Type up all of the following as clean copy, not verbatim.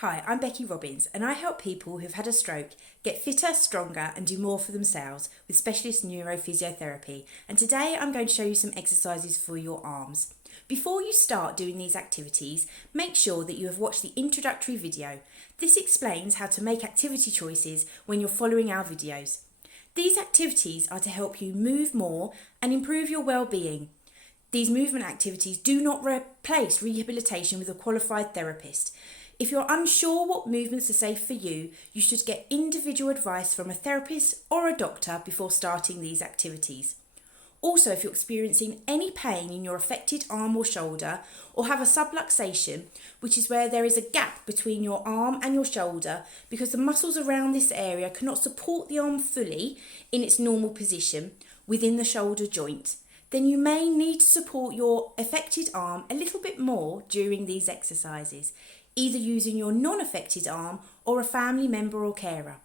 Hi, I'm Becky and I help people who've had a stroke get fitter, stronger and do more for themselves with specialist neurophysiotherapy. And today I'm going to show you some exercises for your arms. Before you start doing these activities, make sure that you have watched the introductory video. This explains how to make activity choices when you're following our videos. These activities are to help you move more and improve your well-being. These movement activities do not replace rehabilitation with a qualified therapist. If you're unsure what movements are safe for you, you should get individual advice from a therapist or a doctor before starting these activities. Also, if you're experiencing any pain in your affected arm or shoulder, or have a subluxation, which is where there is a gap between your arm and your shoulder because the muscles around this area cannot support the arm fully in its normal position within the shoulder joint, then you may need to support your affected arm a little bit more during these exercises, either using your non-affected arm or a family member or carer.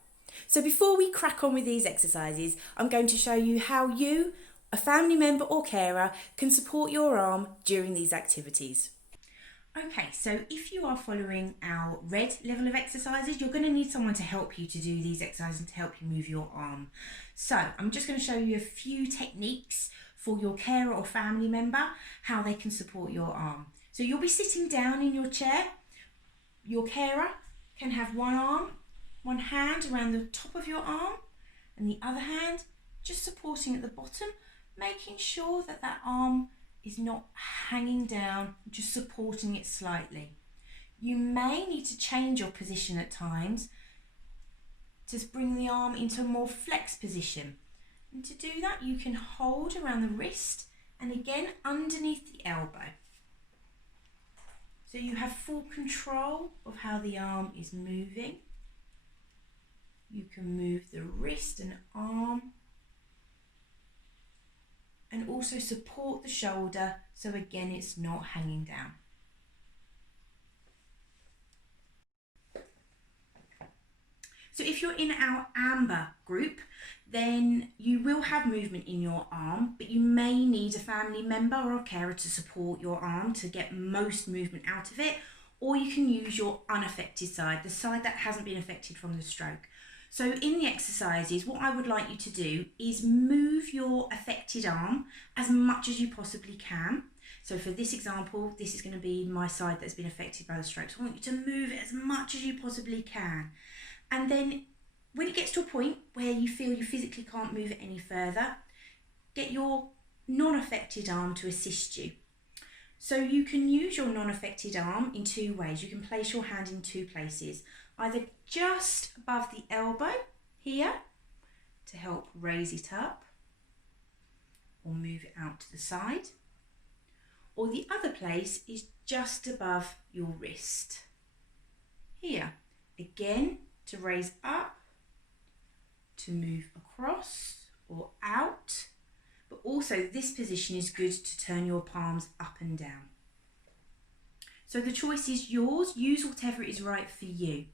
So before we crack on with these exercises, I'm going to show you how you, a family member or carer, can support your arm during these activities. Okay, so if you are following our red level of exercises, you're going to need someone to help you to do these exercises and to help you move your arm. So I'm just going to show you a few techniques for your carer or family member, how they can support your arm. So you'll be sitting down in your chair. Your carer can have one hand around the top of your arm and the other hand just supporting at the bottom, making sure that that arm is not hanging down, just supporting it slightly. You may need to change your position at times to bring the arm into a more flexed position. And to do that, you can hold around the wrist and again underneath the elbow. So you have full control of how the arm is moving. You can move the wrist and arm and also support the shoulder so again it's not hanging down. So if you're in our amber group, then you will have movement in your arm, but you may need a family member or a carer to support your arm to get most movement out of it, or you can use your unaffected side, the side that hasn't been affected from the stroke. So in the exercises, what I would like you to do is move your affected arm as much as you possibly can. So for this example, this is going to be my side that's been affected by the stroke. So I want you to move it as much as you possibly can. And then when it gets to a point where you feel you physically can't move it any further, get your non-affected arm to assist you. So you can use your non-affected arm in two ways. You can place your hand in two places, either just above the elbow here to help raise it up or move it out to the side, or the other place is just above your wrist here, again to raise up, to move across or out, but also this position is good to turn your palms up and down. So the choice is yours, use whatever is right for you.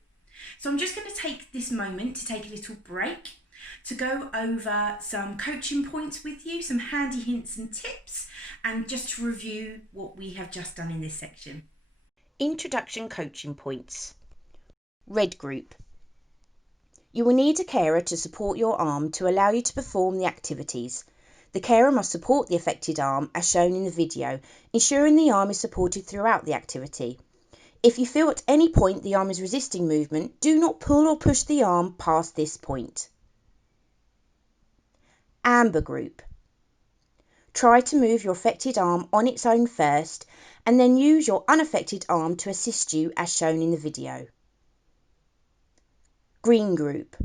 So I'm just going to take this moment to take a little break to go over some coaching points with you, some handy hints and tips, and just to review what we have just done in this section. Introduction coaching points. Red group. You will need a carer to support your arm to allow you to perform the activities. The carer must support the affected arm as shown in the video, ensuring the arm is supported throughout the activity. If you feel at any point the arm is resisting movement, do not pull or push the arm past this point. Amber group. Try to move your affected arm on its own first and then use your unaffected arm to assist you as shown in the video. Green group.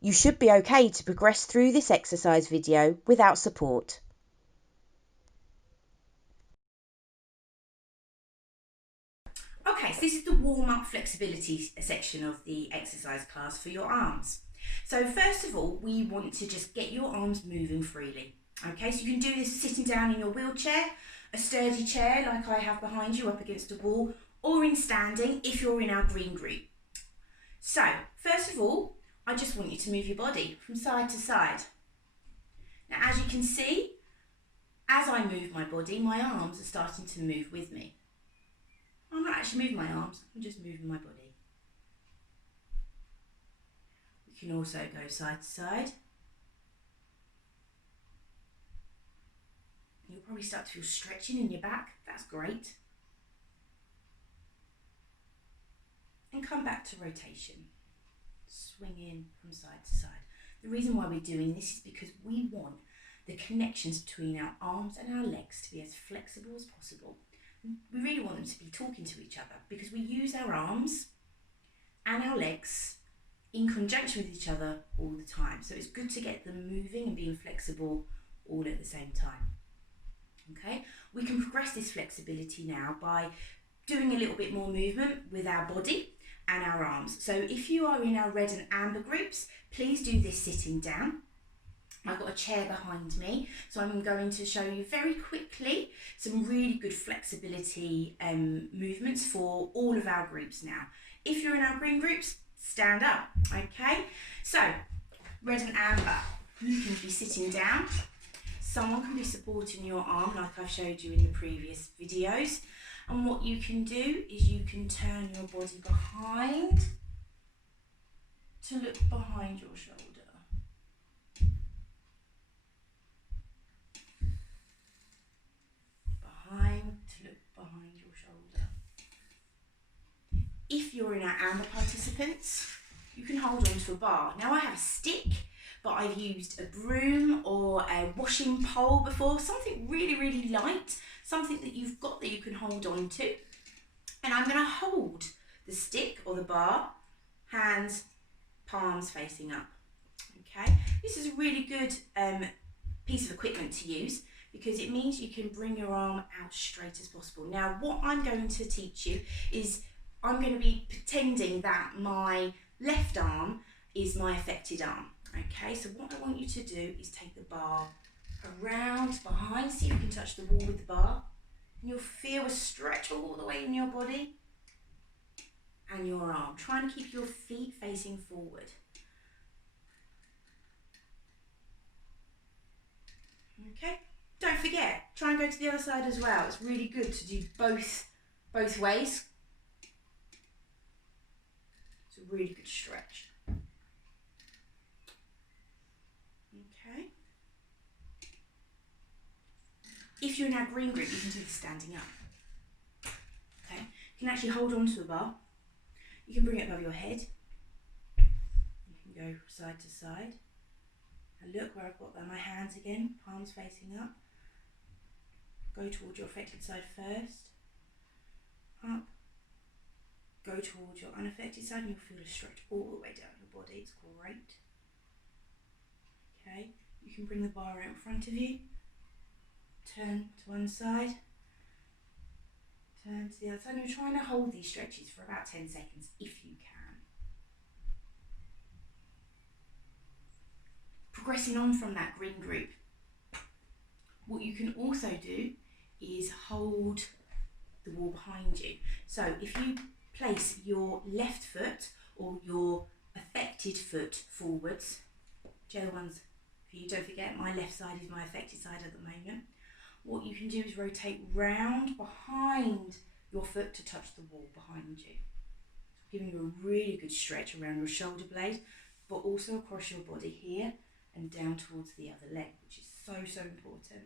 You should be okay to progress through this exercise video without support. Okay, so this is the warm-up flexibility section of the exercise class for your arms. So first of all, we want to just get your arms moving freely. Okay, so you can do this sitting down in your wheelchair, a sturdy chair like I have behind you up against a wall, or in standing if you're in our green group. So first of all, I just want you to move your body from side to side. Now, as you can see, as I move my body, my arms are starting to move with me. I'm not actually move my arms, I'm just moving my body. We can also go side to side. You'll probably start to feel stretching in your back. That's great. And come back to rotation. Swinging from side to side. The reason why we're doing this is because we want the connections between our arms and our legs to be as flexible as possible. We really want them to be talking to each other because we use our arms and our legs in conjunction with each other all the time. So it's good to get them moving and being flexible all at the same time. Okay, we can progress this flexibility now by doing a little bit more movement with our body and our arms. So if you are in our red and amber groups, please do this sitting down. I've got a chair behind me, so I'm going to show you very quickly some really good flexibility movements for all of our groups now. If you're in our green groups, stand up, okay? So, red and amber, you can be sitting down. Someone can be supporting your arm like I've showed you in the previous videos. And what you can do is you can turn your body behind to look behind your shoulder. Behind to look behind your shoulder. If you're in our amber participants, you can hold on to a bar. Now I have a stick, but I've used a broom or a washing pole before, something really, really light, something that you've got that you can hold on to. And I'm going to hold the stick or the bar, hands, palms facing up. Okay, this is a really good piece of equipment to use because it means you can bring your arm out straight as possible. Now, what I'm going to teach you is I'm going to be pretending that my left arm is my affected arm. Okay, so what I want you to do is take the bar around behind, see if you can touch the wall with the bar, and you'll feel a stretch all the way in your body and your arm. Try and keep your feet facing forward. Okay, don't forget, try and go to the other side as well. It's really good to do both ways. It's a really good stretch. Okay. If you're in our green group, you can do this standing up. Okay. You can actually hold on to a bar. You can bring it above your head. You can go side to side. And look where I've got my hands again, palms facing up. Go towards your affected side first. Up. Go towards your unaffected side and you'll feel a stretch all the way down your body. It's great. Okay, you can bring the bar out in front of you. Turn to one side. Turn to the other side. And you're trying to hold these stretches for about 10 seconds if you can. Progressing on from that green group, what you can also do is hold the wall behind you. So if you place your left foot or your affected foot forwards, the other ones for you, don't forget my left side is my affected side at the moment. What you can do is rotate round behind your foot to touch the wall behind you. So giving you a really good stretch around your shoulder blade, but also across your body here and down towards the other leg, which is so important.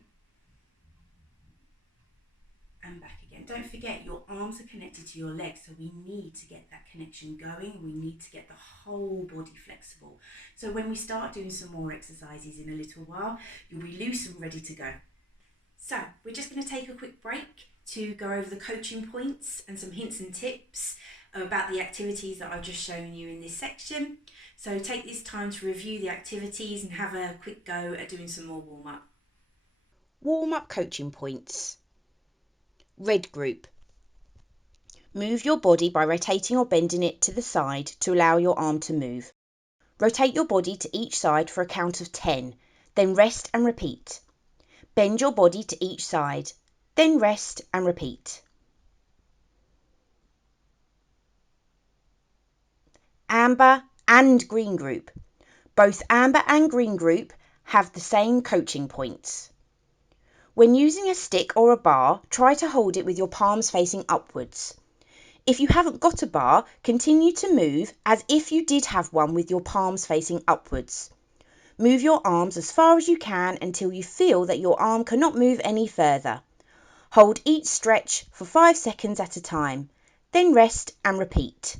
And back again. Don't forget, your arms are connected to your legs, so we need to get that connection going. We need to get the whole body flexible. So when we start doing some more exercises in a little while, you'll be loose and ready to go. So we're just going to take a quick break to go over the coaching points and some hints and tips about the activities that I've just shown you in this section. So take this time to review the activities and have a quick go at doing some more warm-up. Warm-up coaching points. Red group. Move your body by rotating or bending it to the side to allow your arm to move. Rotate your body to each side for a count of 10, then rest and repeat. Bend your body to each side, then rest and repeat. Amber and green group. Both amber and green group have the same coaching points. When using a stick or a bar, try to hold it with your palms facing upwards. If you haven't got a bar, continue to move as if you did have one with your palms facing upwards. Move your arms as far as you can until you feel that your arm cannot move any further. Hold each stretch for 5 seconds at a time, then rest and repeat.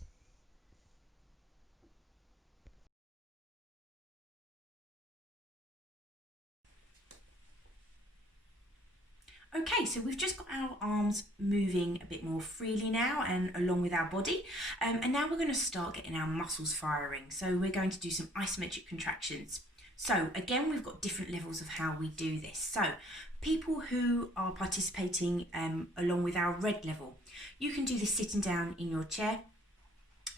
Okay, so we've just got our arms moving a bit more freely now and along with our body. And now we're going to start getting our muscles firing. So we're going to do some isometric contractions. So again, we've got different levels of how we do this. So people who are participating along with our red level, you can do this sitting down in your chair.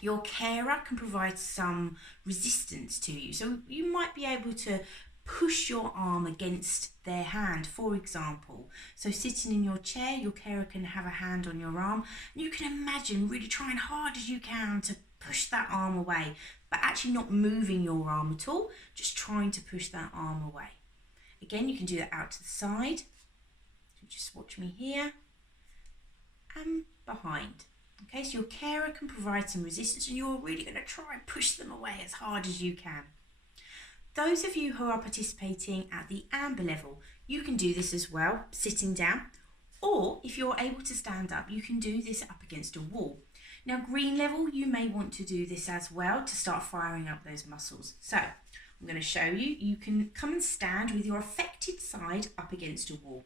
Your carer can provide some resistance to you. So you might be able to push your arm against their hand, for example. So sitting in your chair, your carer can have a hand on your arm, and you can imagine really trying hard as you can to push that arm away, but actually not moving your arm at all, just trying to push that arm away. Again, you can do that out to the side. So just watch me here and behind. Okay, so your carer can provide some resistance and you're really going to try and push them away as hard as you can. Those of you who are participating at the amber level, you can do this as well, sitting down, or if you're able to stand up, you can do this up against a wall. Now, green level, you may want to do this as well to start firing up those muscles. So I'm going to show you. You can come and stand with your affected side up against a wall.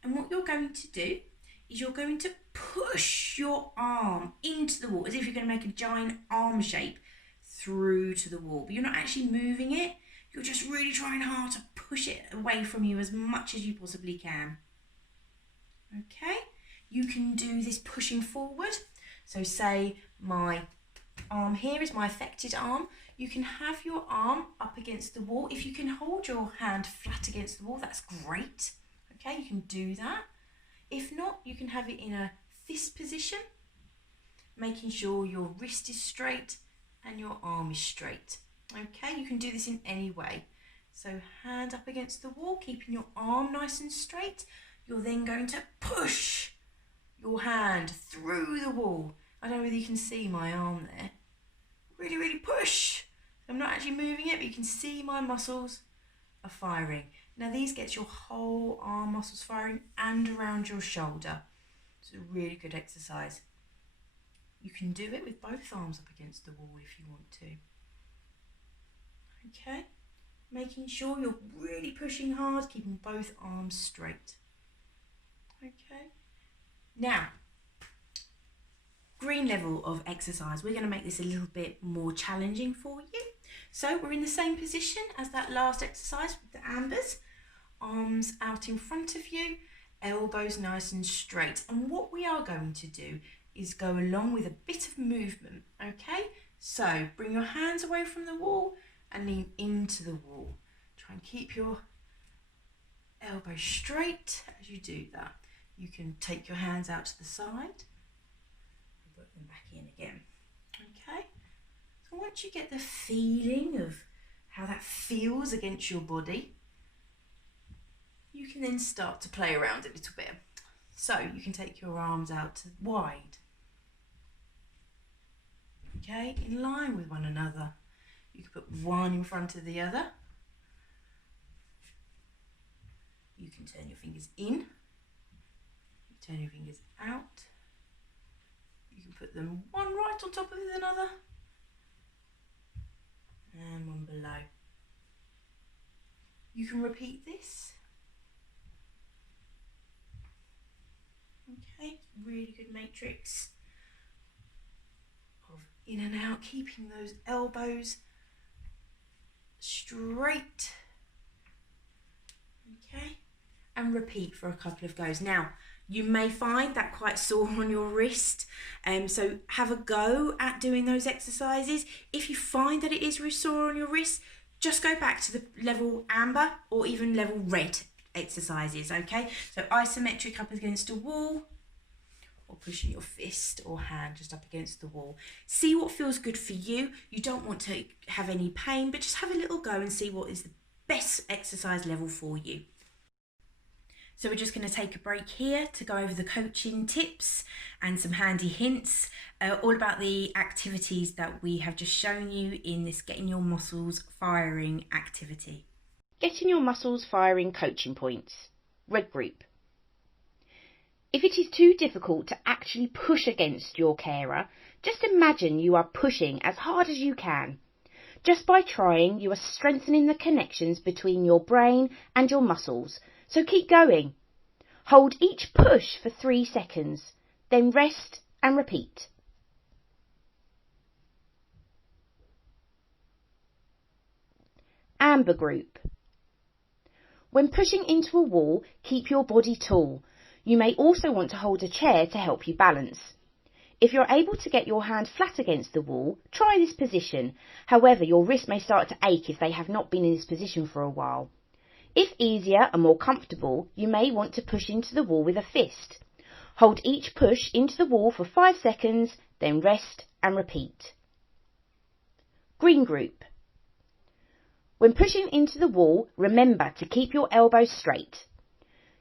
And what you're going to do is you're going to push your arm into the wall as if you're going to make a giant arm shape through to the wall, but you're not actually moving it, you're just really trying hard to push it away from you as much as you possibly can. Okay, you can do this pushing forward. So say my arm here is my affected arm. You can have your arm up against the wall. If you can hold your hand flat against the wall, that's great. Okay, you can do that. If not, you can have it in a fist position, making sure your wrist is straight and your arm is straight. Okay, you can do this in any way. So hand up against the wall, keeping your arm nice and straight. You're then going to push your hand through the wall. I don't know whether you can see my arm there. Really, really push. I'm not actually moving it, but you can see my muscles are firing. Now these get your whole arm muscles firing and around your shoulder. It's a really good exercise. You can do it with both arms up against the wall if you want to. Okay, making sure you're really pushing hard, keeping both arms straight. Okay, now, green level of exercise. We're going to make this a little bit more challenging for you. So we're in the same position as that last exercise with the ambers. Arms out in front of you, elbows nice and straight. And what we are going to do is go along with a bit of movement, okay? So bring your hands away from the wall and lean into the wall. Try and keep your elbows straight as you do that. You can take your hands out to the side and put them back in again, okay? So once you get the feeling of how that feels against your body, you can then start to play around a little bit. So you can take your arms out wide, okay, in line with one another. You can put one in front of the other. You can turn your fingers in, you turn your fingers out. You can put them one right on top of another and one below. You can repeat this. Okay, really good matrix of in and out, keeping those elbows straight. Okay, and repeat for a couple of goes. Now, you may find that quite sore on your wrist, so have a go at doing those exercises. If you find that it is sore on your wrist, just go back to the level amber or even level red exercises, okay? So isometric up against a wall, or pushing your fist or hand just up against the wall. See what feels good for you. You don't want to have any pain, but just have a little go and see what is the best exercise level for you. So we're just going to take a break here to go over the coaching tips and some handy hints, all about the activities that we have just shown you in this Getting Your Muscles Firing activity. Getting your muscles firing coaching points. Red group. If it is too difficult to actually push against your carer, just imagine you are pushing as hard as you can. Just by trying, you are strengthening the connections between your brain and your muscles, so keep going. Hold each push for 3 seconds, then rest and repeat. Amber group. When pushing into a wall, keep your body tall. You may also want to hold a chair to help you balance. If you're able to get your hand flat against the wall, try this position. However, your wrist may start to ache if they have not been in this position for a while. If easier and more comfortable, you may want to push into the wall with a fist. Hold each push into the wall for 5 seconds, then rest and repeat. Green group. When pushing into the wall, remember to keep your elbows straight.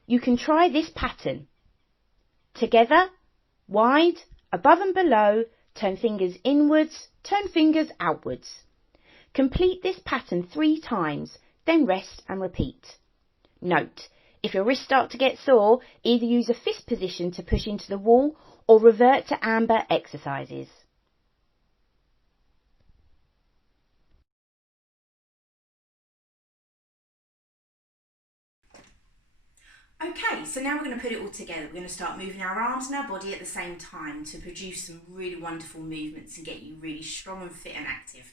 You can try this pattern. Together, wide, above and below, turn fingers inwards, turn fingers outwards. Complete this pattern 3 times, then rest and repeat. Note, if your wrists start to get sore, either use a fist position to push into the wall or revert to amber exercises. Okay, so now we're going to put it all together. We're going to start moving our arms and our body at the same time to produce some really wonderful movements and get you really strong and fit and active.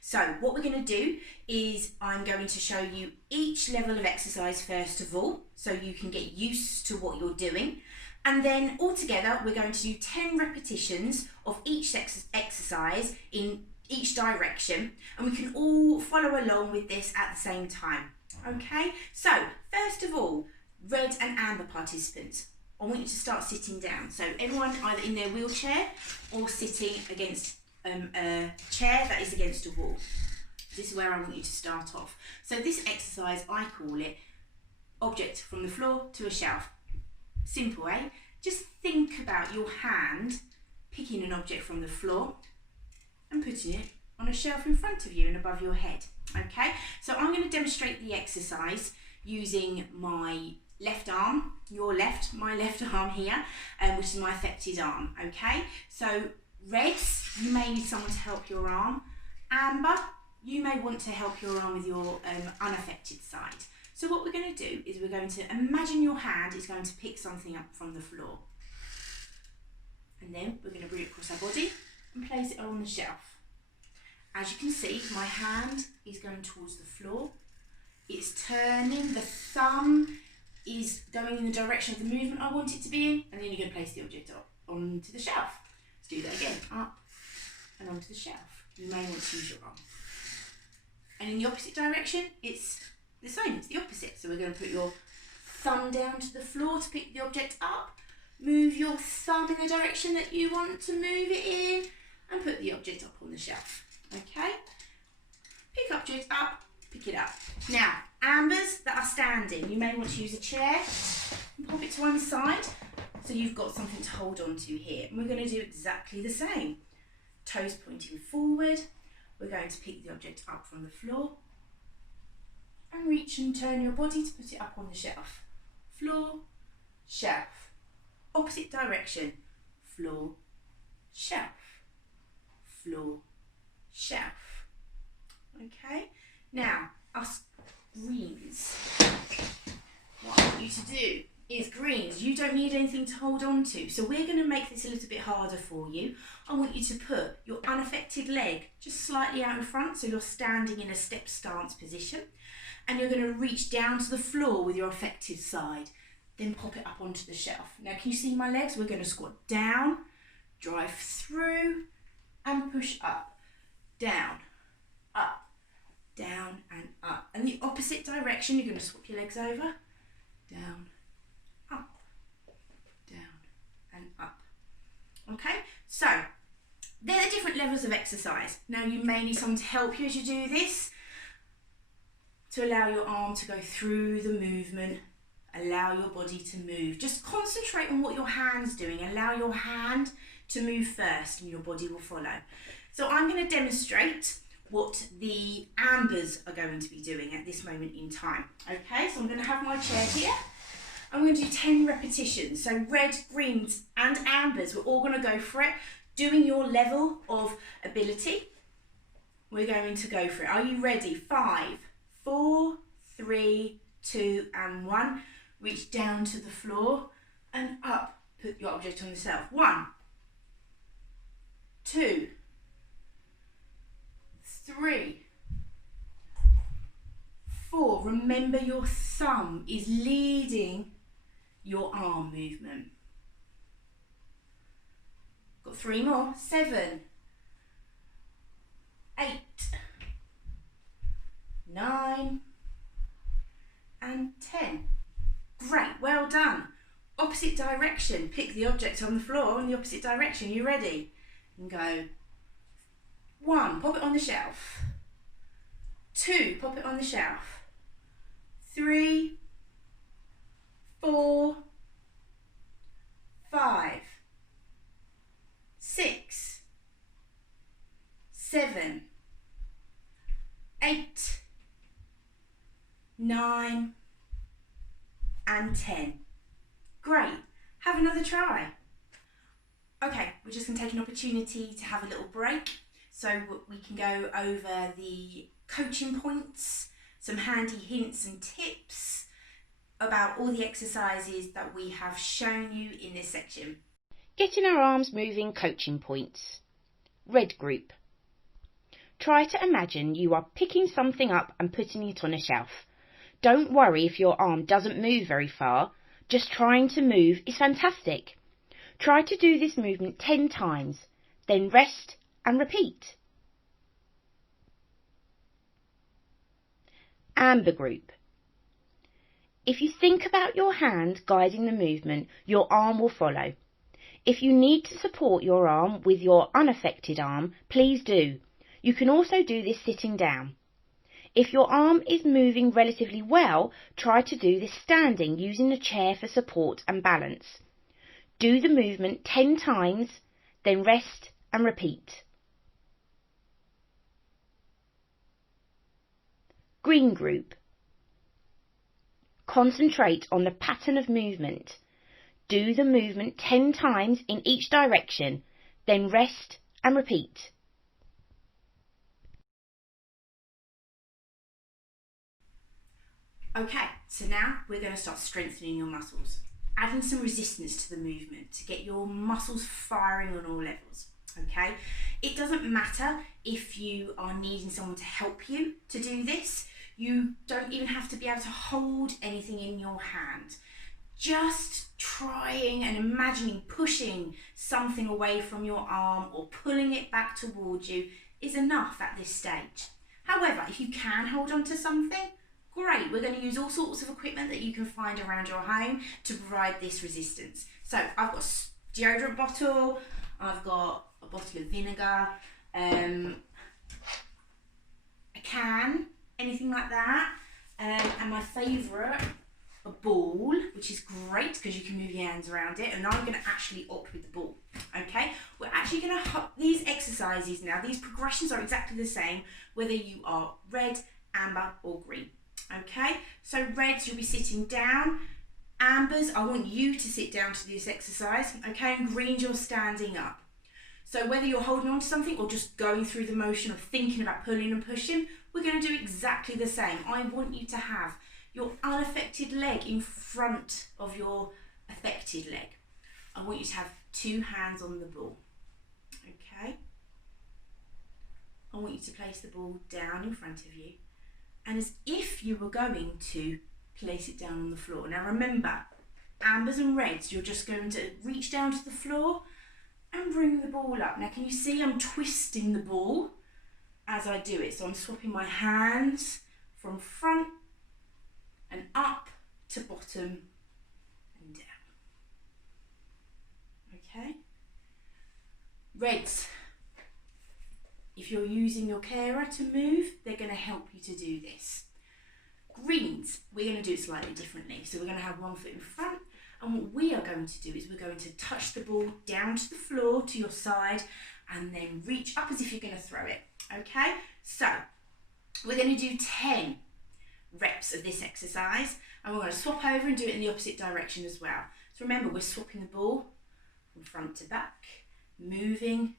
So what we're going to do is I'm going to show you each level of exercise first of all, so you can get used to what you're doing. And then all together, we're going to do 10 repetitions of each exercise in each direction, and we can all follow along with this at the same time. Okay, so first of all, red and amber participants, I want you to start sitting down. So everyone either in their wheelchair or sitting against a chair that is against a wall. This is where I want you to start off. So this exercise, I call it object from the floor to a shelf. Simple, eh? Just think about your hand picking an object from the floor and putting it on a shelf in front of you and above your head. Okay, so I'm going to demonstrate the exercise using my left arm, my left arm here, which is my affected arm. Okay, so reds, you may need someone to help your arm. Amber, you may want to help your arm with your unaffected side. So what we're going to do is we're going to imagine your hand is going to pick something up from the floor. And then we're going to bring it across our body and place it on the shelf. As you can see, my hand is going towards the floor. It's turning, the thumb is going in the direction of the movement I want it to be in, and then you're going to place the object up onto the shelf. Let's do that again, up and onto the shelf. You may want to use your arm. And in the opposite direction, it's the same, it's the opposite. So we're going to put your thumb down to the floor to pick the object up, move your thumb in the direction that you want to move it in, and put the object up on the shelf. Okay? Pick object up, pick it up. Now, ambers that are standing, you may want to use a chair and pop it to one side so you've got something to hold on to here. And we're going to do exactly the same. Toes pointing forward. We're going to pick the object up from the floor and reach and turn your body to put it up on the shelf. Floor, shelf. Opposite direction. Floor, shelf. Floor, shelf. Okay? Now, us greens, what I want you to do is greens, you don't need anything to hold on to. So we're going to make this a little bit harder for you. I want you to put your unaffected leg just slightly out in front, so you're standing in a step stance position. And you're going to reach down to the floor with your affected side. Then pop it up onto the shelf. Now, can you see my legs? We're going to squat down, drive through, and push up. Down, up, down and up. And the opposite direction, you're going to swap your legs over. Down, up, down and up. Okay, so they're the different levels of exercise. Now you may need someone to help you as you do this, to allow your arm to go through the movement Allow your body to move. Just concentrate on what your hand's doing. Allow your hand to move first and your body will follow. So I'm going to demonstrate what the ambers are going to be doing at this moment in time. Okay, so I'm going to have my chair here. I'm going to do 10 repetitions. So red, greens and ambers, we're all going to go for it. Doing your level of ability. We're going to go for it. Are you ready? 5, 4, 3, 2 and 1. Reach down to the floor and up. Put your object on yourself. 1, 2, 3, 4. Remember your thumb is leading your arm movement. Got 3 more. 7, 8, 9 and 10. Great, well done. Opposite direction. Pick the object on the floor in the opposite direction. You ready? And go 1, pop it on the shelf. 2, pop it on the shelf. 3, 4, 5, 6, 7, 8, 9 and 10. Great. Have another try. Okay, we're just going to take an opportunity to have a little break so we can go over the coaching points, some handy hints and tips about all the exercises that we have shown you in this section. Getting our arms moving coaching points. Red group. Try to imagine you are picking something up and putting it on a shelf. Don't worry if your arm doesn't move very far. Just trying to move is fantastic. Try to do this movement 10 times, then rest and repeat. Amber group. If you think about your hand guiding the movement, your arm will follow. If you need to support your arm with your unaffected arm, please do. You can also do this sitting down. If your arm is moving relatively well, try to do this standing using the chair for support and balance. Do the movement 10 times, then rest and repeat. Green group. Concentrate on the pattern of movement. Do the movement 10 times in each direction, then rest and repeat. Okay, so now we're going to start strengthening your muscles, adding some resistance to the movement to get your muscles firing on all levels. Okay, it doesn't matter if you are needing someone to help you to do this. You don't even have to be able to hold anything in your hand. Just trying and imagining pushing something away from your arm or pulling it back towards you is enough at this stage. However, if you can hold on to something, great. We're going to use all sorts of equipment that you can find around your home to provide this resistance. So I've got a deodorant bottle, I've got a bottle of vinegar, a can, anything like that, and my favourite, a ball, which is great because you can move your hands around it, and I'm going to actually opt with the ball. Okay, we're actually going to these exercises now, these progressions are exactly the same whether you are red, amber or green. Okay, so reds, you'll be sitting down. Ambers, I want you to sit down to this exercise. Okay, and greens, you're standing up. So whether you're holding on to something or just going through the motion of thinking about pulling and pushing, we're going to do exactly the same. I want you to have your unaffected leg in front of your affected leg. I want you to have 2 hands on the ball. Okay, I want you to place the ball down in front of you, and as if you were going to place it down on the floor. Now remember, ambers and reds, you're just going to reach down to the floor and bring the ball up. Now can you see I'm twisting the ball as I do it? So I'm swapping my hands from front and up to bottom and down. Okay? Reds, if you're using your carer to move, they're going to help you to do this. Greens, we're going to do it slightly differently. So we're going to have one foot in front, and what we are going to do is we're going to touch the ball down to the floor to your side and then reach up as if you're going to throw it. Okay, so we're going to do 10 reps of this exercise, and we're going to swap over and do it in the opposite direction as well. So remember, we're swapping the ball from front to back, moving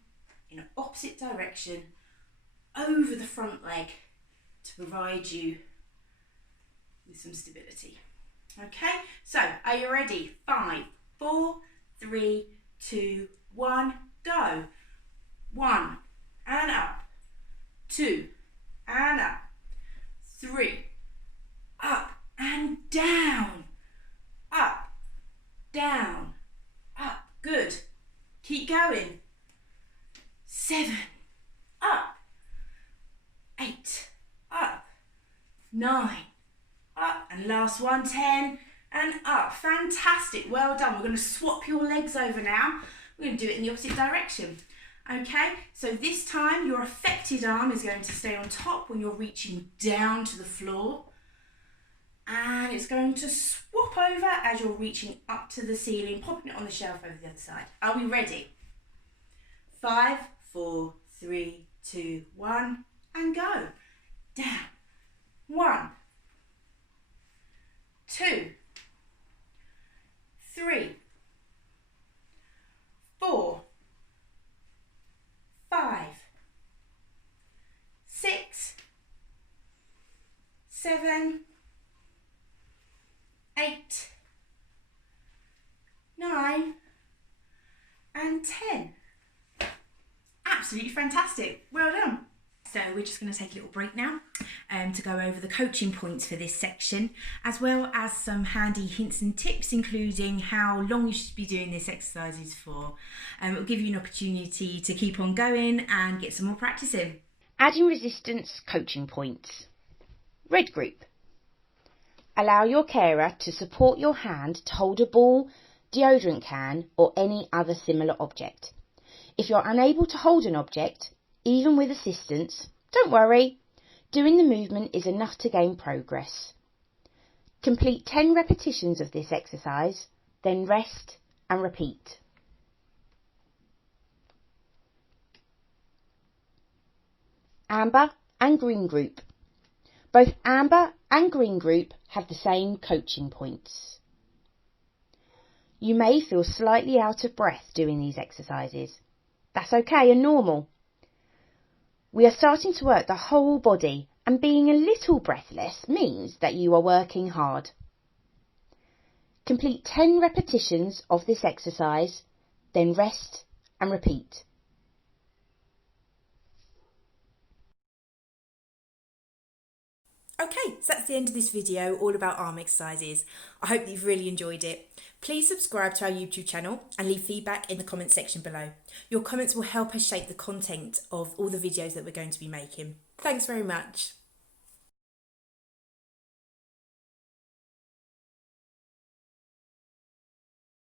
in an opposite direction over the front leg to provide you with some stability. Okay, so are you ready? 5, 4, 3, 2, 1, go. 1 and up, 2 and up, 3, up and down, up, down, up. Good. Keep going. 7, up, 8, up, 9, up, and last one, 10 and up. Fantastic, well done. We're going to swap your legs over now. We're going to do it in the opposite direction. Okay, so this time your affected arm is going to stay on top when you're reaching down to the floor, and it's going to swap over as you're reaching up to the ceiling, popping it on the shelf over the other side. Are we ready? 5, 4, 3, 2, 1, and go. Down. 1, 2, 3, 4, 5, 6, 7, 8, 9, and 10. Absolutely fantastic. Well done. So we're just going to take a little break now to go over the coaching points for this section, as well as some handy hints and tips, including how long you should be doing this exercises for. It will give you an opportunity to keep on going and get some more practice in. Adding resistance coaching points. Red group. Allow your carer to support your hand to hold a ball, deodorant can, or any other similar object. If you're unable to hold an object, even with assistance, don't worry. Doing the movement is enough to gain progress. Complete 10 repetitions of this exercise, then rest and repeat. Amber and green group. Both amber and green group have the same coaching points. You may feel slightly out of breath doing these exercises. That's okay and normal. We are starting to work the whole body, and being a little breathless means that you are working hard. Complete 10 repetitions of this exercise, then rest and repeat. Okay, so that's the end of this video all about arm exercises. I hope that you've really enjoyed it. Please subscribe to our YouTube channel and leave feedback in the comment section below. Your comments will help us shape the content of all the videos that we're going to be making. Thanks very much.